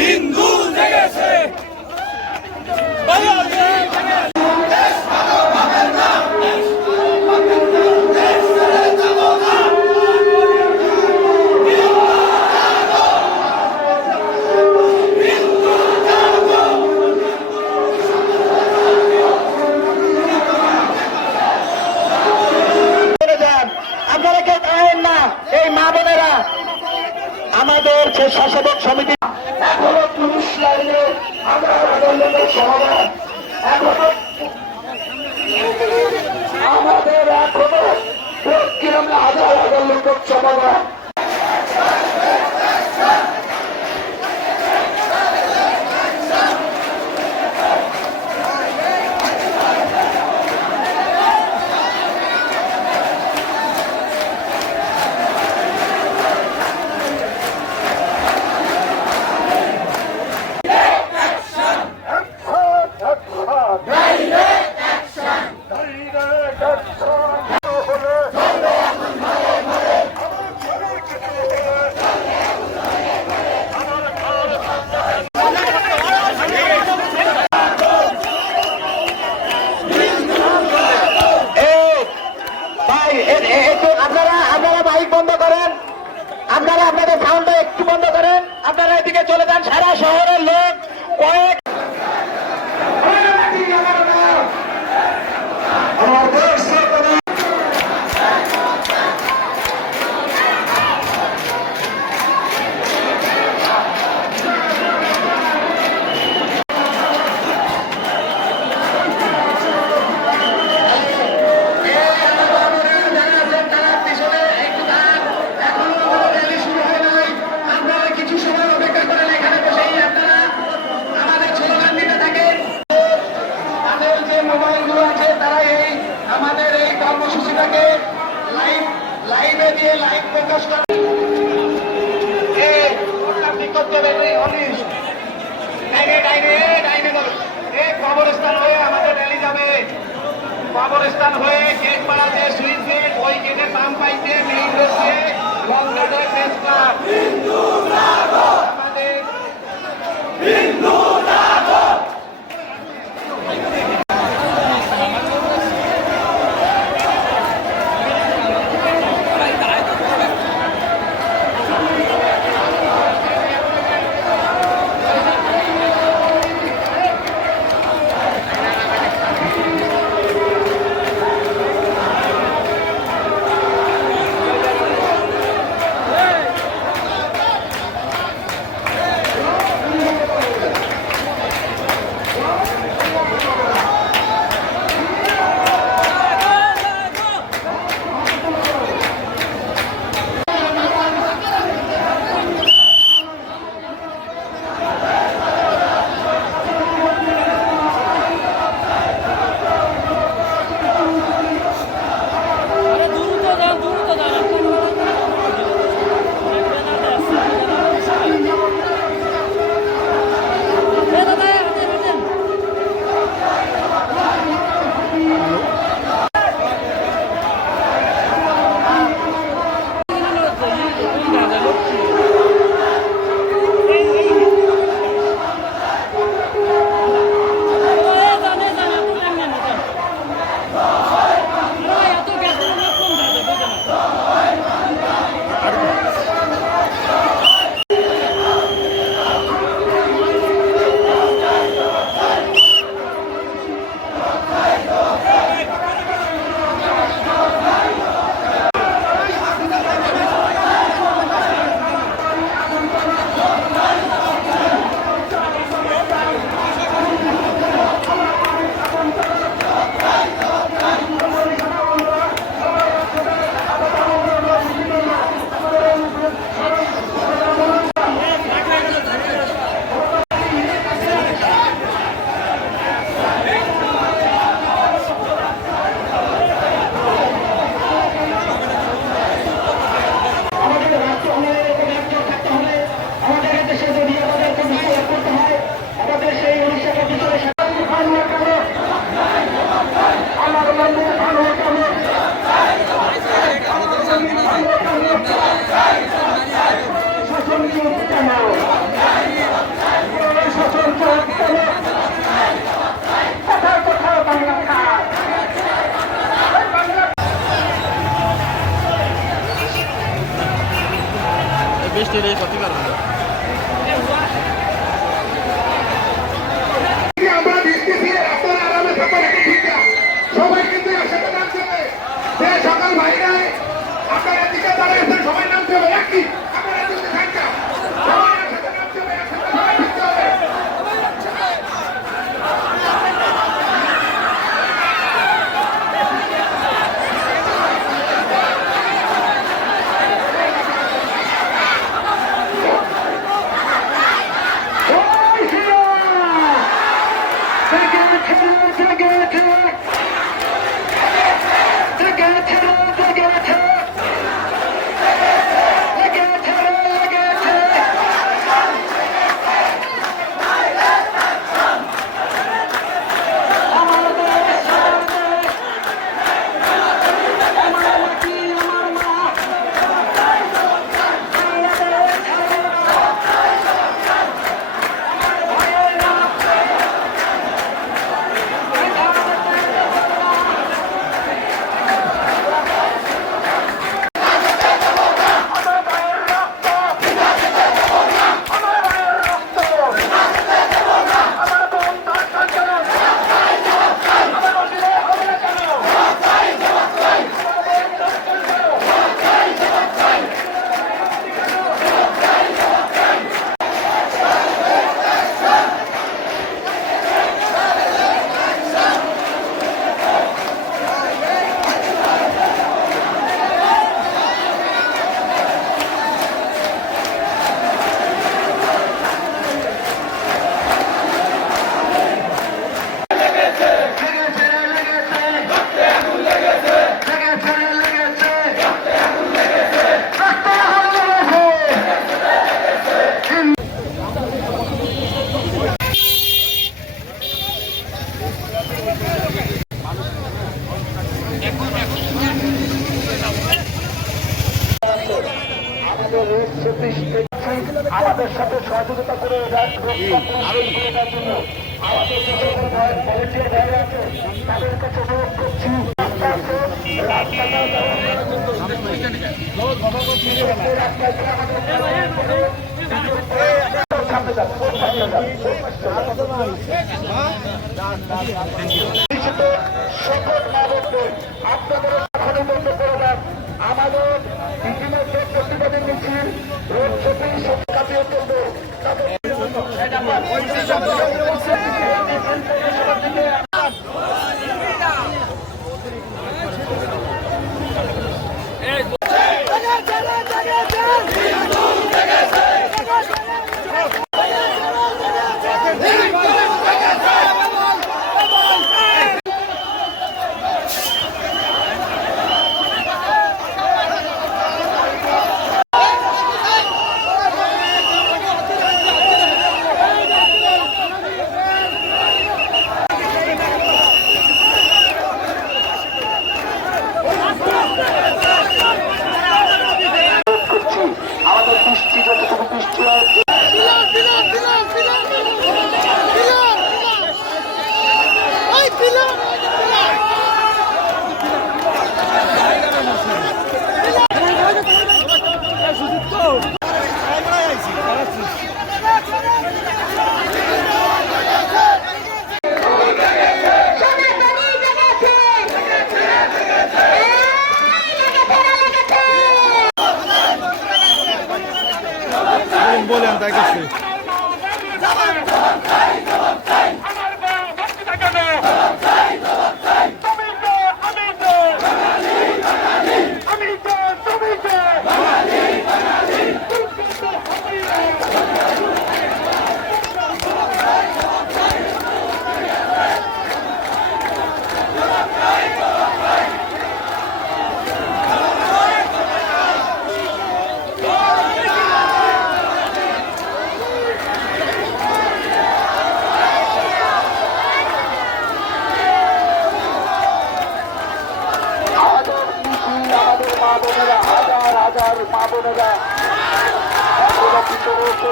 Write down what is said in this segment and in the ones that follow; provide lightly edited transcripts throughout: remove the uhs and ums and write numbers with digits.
হিন্দু জেগেছে আমাদের স্বেচ্ছাসেবক সমিতি এখনো পুলিশ লাইনে আমাদের এখনো হাজার হাজার লোকের সমাধান। আপনারা আপনাদের সাউন্ডটা একটু বন্ধ করেন, আপনারা এদিকে চলে যান। সারা শহরের লোক কয়েক লাইভে দিয়ে লাইভ প্রকাশ করে কবরস্থান হয়ে আমাদের র্যালি যাবে। কবরস্থান হয়ে গেট পাড়াতে সুইচ গেট, ওই গেটে পাম্প পাইতে মেইন রোডে লং রোডে প্রেস ক্লাব আমাদের বৃষ্টির এই ক্ষতি কারণ আমরা বৃষ্টি ফিরে রাস্তায় আরামে থাকবো ঠিক না সবাই কিন্তু একসাথে নামতে হবে যে সকাল ভাইরাই আপনারা দিকে দাঁড়িয়েছেন সবাই নামতে হবে একই আপনারা কিন্তু থাকবে সবাই একসাথে নামতে হবে একসাথে সবাই থাকতে হবে আমাদের সাথে সহযোগিতা করে আমাদের যে সকল ভলেন্টিয়ার ভাইরা আছে তাদের কাছে অনুরোধ করছি সকল নাগরিকদের আপনাদের এখনই বন্ধ করে দেন আমাদের ইতিমধ্যে প্রতিবাদী মিছিল রোড শপিং সব কাটিয়ে তুলব আমাদের বৃষ্টি যতটুকু বৃষ্টি হয় বলেন তাই কাছে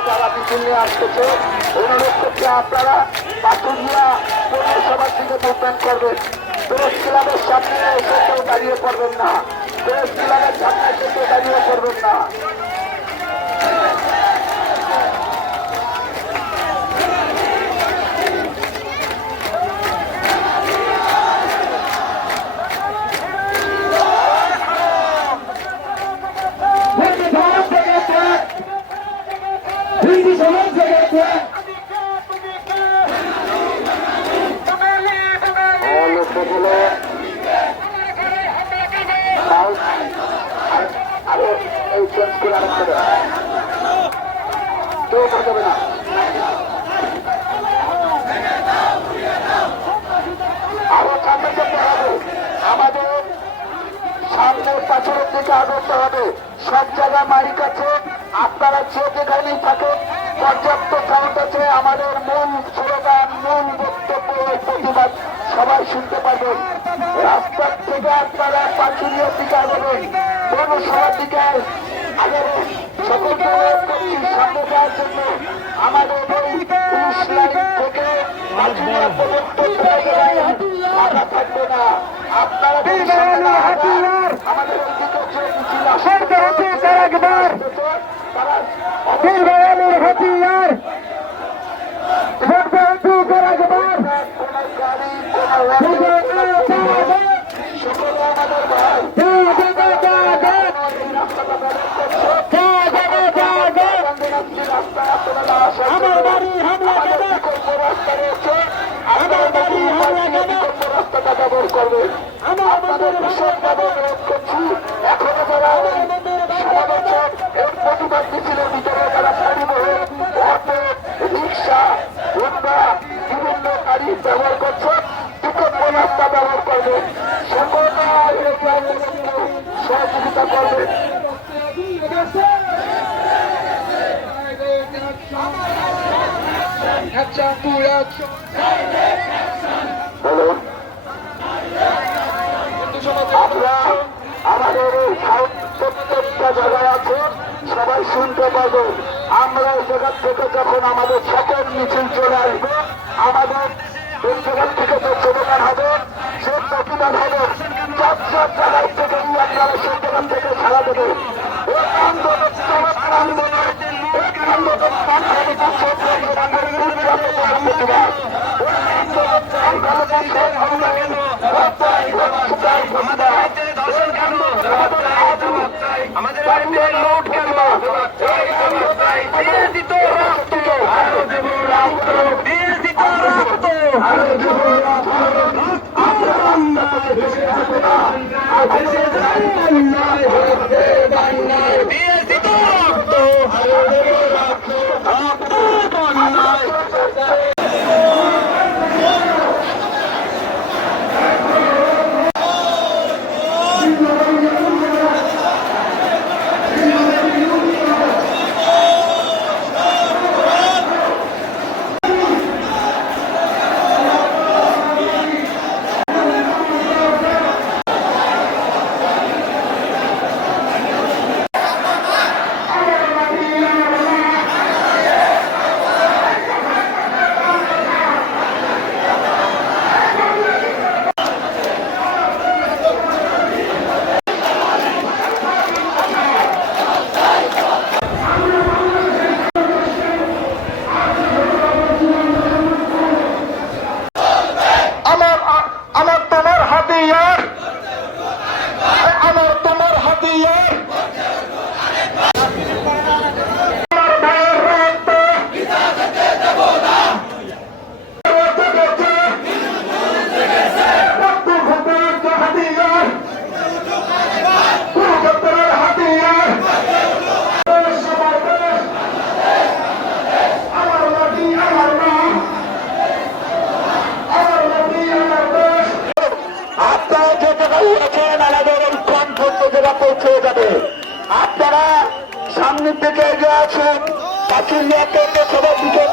যারা মিছিল নিয়ে আসতেছে অনুরোধ করছে আপনারা পাথুরিয়া পৌরসভার দিকে মুভমেন্ট করবেন প্রেস ক্লাবের সামনে এসে কেউ দাঁড়িয়ে পড়বেন না প্রেস ক্লাবের সামনে এসে কেউ দাঁড়িয়ে পড়বেন না হিন্দু সমাজ জেগেছে। লোকগুলো আরে এই চেঞ্জ করে আরেকটা কেউ যাবে না। আরো সামনে যেতে হবে, আমাদের সামনের পাথরের দিকে আগতে হবে। সব জায়গায় মাইক আছে, আপনারা যে যেখানেই থাকেন পর্যাপ্ত সাউন্ড আছে। আমাদের মূল স্লোগান, মূল বক্তব্য, প্রতিবাদ সবাই শুনতে পারবেন। রাস্তার থেকে আপনারা পাঁচুরিয়ার দিকে আগাবেন, পৌরসভার দিকে আগাবেন। সকলকে অনুরোধ করছি সামনে যাওয়ার জন্য। আমাদের ওই পুলিশ লাইন থেকে পাঁচুরিয়া পর্যন্ত ফাঁকা থাকবে না। আপনারা আমাদের ওই দিকে যে মিছিল আসবে রাস্তাটা ব্যবহার করবে। আপনাদের বিশেষভাবে অনুরোধ করছি, এখনো যারা সমালোচক এবং প্রতিবাদ মিছিলের ভিতরে যারা পরিবহন, অটো, রিক্সা, হুন্ডা বিভিন্ন গাড়ি ব্যবহার করছে, বিকল্প রাস্তা ব্যবহার করবে। সকলকে সহযোগিতা করবে। হ্যালো, আমরা আমাদের এই প্রত্যেকটা জায়গায় আছে, সবাই শুনতে পাবেন। আমরা এই জায়গা থেকে যখন আমাদের সকল মিছিল চলে আসবে, আমাদের এই জায়গা থেকে যে স্লোগান হবে, সে প্রতিবাদ হবে, সব জায়গায় থেকে আপনারা সেই জায়গা থেকে সারা দেবেন। এই আন্দোলন চমৎকার আন্দোলন, এই আন্দোলন আমাদের বাড়িতে লোড কেন দিত রক্ত দিত রক্ত পৌঁছে যাবে। আপনারা সামনের দিকে এগিয়ে আসুন, পাঁচুরিয়া থেকে সবাই দিকে